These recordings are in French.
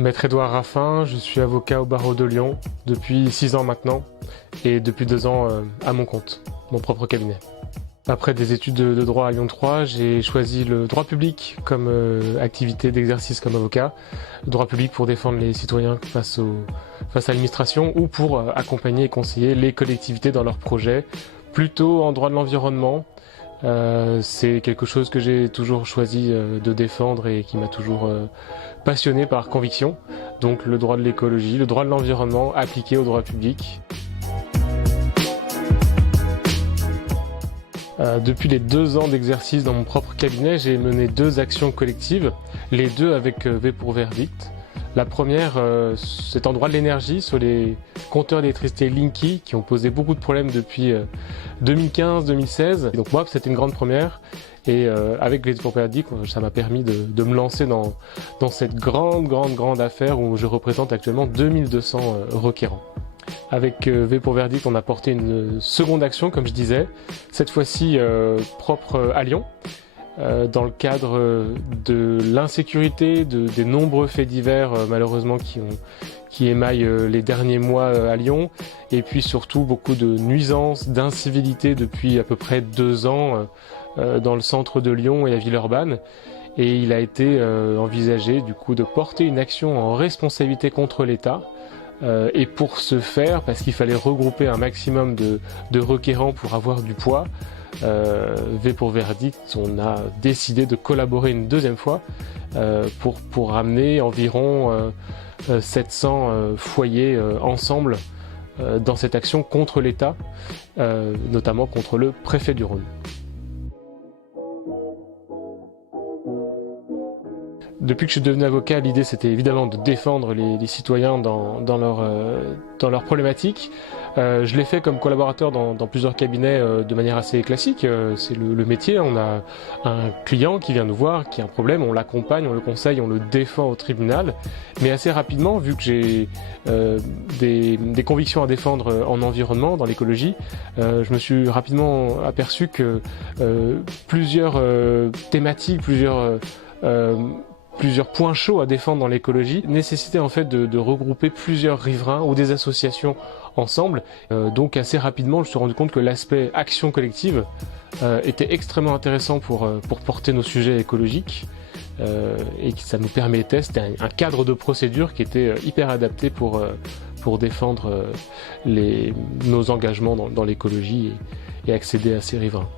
Maître Édouard Raffin, je suis avocat au barreau de Lyon depuis 6 ans maintenant et depuis 2 ans à mon compte, mon propre cabinet. Après des études de droit à Lyon 3, j'ai choisi le droit public comme activité d'exercice comme avocat. Le droit public pour défendre les citoyens face à l'administration ou pour accompagner et conseiller les collectivités dans leurs projets, plutôt en droit de l'environnement. C'est quelque chose que j'ai toujours choisi de défendre et qui m'a toujours passionné par conviction. Donc le droit de l'écologie, le droit de l'environnement appliqué au droit public. Depuis les 2 ans d'exercice dans mon propre cabinet, j'ai mené 2 actions collectives, les 2 avec V pour Verdict. La première, c'est en droit de l'énergie sur les compteurs d'électricité Linky qui ont posé beaucoup de problèmes depuis 2015-2016. Donc moi, c'était une grande première. Et avec V pour Verdict, ça m'a permis de me lancer dans cette grande affaire où je représente actuellement 2200 requérants. Avec V pour Verdict, on a porté une seconde action, comme je disais, cette fois-ci propre à Lyon, dans le cadre de l'insécurité, des nombreux faits divers malheureusement qui émaillent les derniers mois à Lyon, et puis surtout beaucoup de nuisances, d'incivilités depuis à peu près 2 ans dans le centre de Lyon et à Villeurbanne. Et il a été envisagé du coup de porter une action en responsabilité contre l'État. Et pour ce faire, parce qu'il fallait regrouper un maximum de requérants pour avoir du poids, V pour Verdict, on a décidé de collaborer une 2e fois pour ramener environ 700 foyers ensemble dans cette action contre l'État, notamment contre le préfet du Rhône. Depuis que je suis devenu avocat, l'idée c'était évidemment de défendre les citoyens dans leurs problématiques. Je l'ai fait comme collaborateur dans plusieurs cabinets de manière assez classique. C'est le métier, on a un client qui vient nous voir, qui a un problème, on l'accompagne, on le conseille, on le défend au tribunal. Mais assez rapidement, vu que j'ai des convictions à défendre en environnement, dans l'écologie, je me suis rapidement aperçu que plusieurs thématiques, plusieurs points chauds à défendre dans l'écologie nécessitaient en fait de regrouper plusieurs riverains ou des associations ensemble. Donc assez rapidement, je me suis rendu compte que l'aspect action collective était extrêmement intéressant pour porter nos sujets écologiques et que ça nous permettait, c'était un cadre de procédure qui était hyper adapté pour défendre nos engagements dans l'écologie et accéder à ces riverains.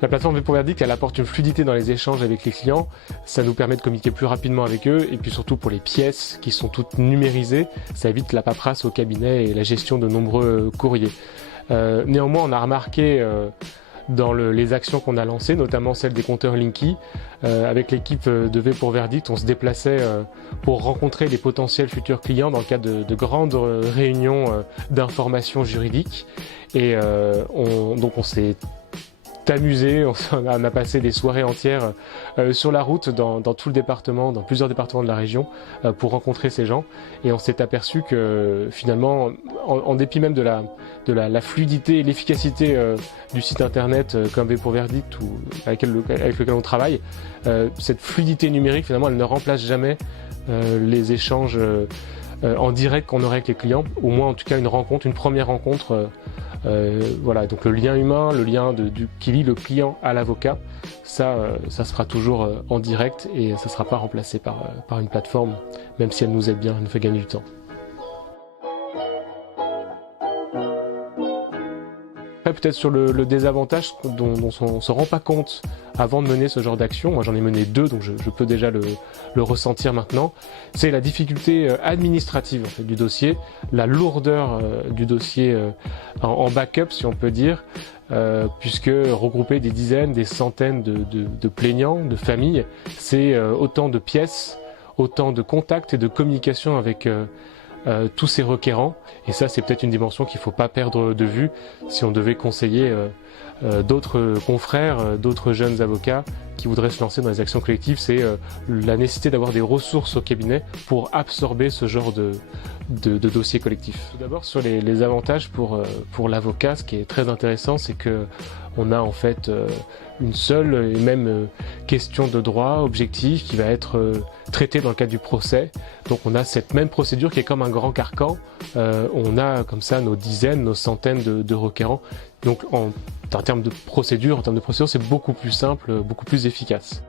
La plateforme V pour Verdict, elle apporte une fluidité dans les échanges avec les clients, ça nous permet de communiquer plus rapidement avec eux, et puis surtout pour les pièces qui sont toutes numérisées, ça évite la paperasse au cabinet et la gestion de nombreux courriers. Néanmoins, on a remarqué dans les actions qu'on a lancées, notamment celle des compteurs Linky, avec l'équipe de V pour Verdict, on se déplaçait pour rencontrer les potentiels futurs clients dans le cadre de grandes réunions d'information juridique, et donc on s'est amusé, on a passé des soirées entières sur la route dans tout le département, dans plusieurs départements de la région pour rencontrer ces gens, et on s'est aperçu que finalement en dépit même de la fluidité et l'efficacité du site internet comme V pour Verdict ou avec lequel on travaille, cette fluidité numérique finalement elle ne remplace jamais les échanges en direct qu'on aurait avec les clients, au moins en tout cas une première rencontre. Voilà, donc le lien humain, le lien qui lie le client à l'avocat, ça se fera toujours en direct et ça ne sera pas remplacé par une plateforme, même si elle nous aide bien, elle nous fait gagner du temps. Après, peut-être sur le désavantage dont on ne se rend pas compte avant de mener ce genre d'action, moi j'en ai mené 2 donc je peux déjà le ressentir maintenant, c'est la difficulté administrative en fait, du dossier, la lourdeur du dossier en backup si on peut dire, puisque regrouper des dizaines, des centaines de plaignants, de familles, c'est autant de pièces, autant de contacts et de communication avec tous ces requérants, et ça c'est peut-être une dimension qu'il ne faut pas perdre de vue si on devait conseiller d'autres confrères, d'autres jeunes avocats qui voudraient se lancer dans les actions collectives, c'est la nécessité d'avoir des ressources au cabinet pour absorber ce genre de dossiers collectifs. Tout d'abord sur les avantages pour l'avocat, ce qui est très intéressant, c'est que on a en fait une seule et même question de droit objective qui va être traitée dans le cadre du procès. Donc on a cette même procédure qui est comme un grand carcan. On a comme ça nos dizaines, nos centaines de requérants. Donc en termes de procédure, c'est beaucoup plus simple, beaucoup plus efficace.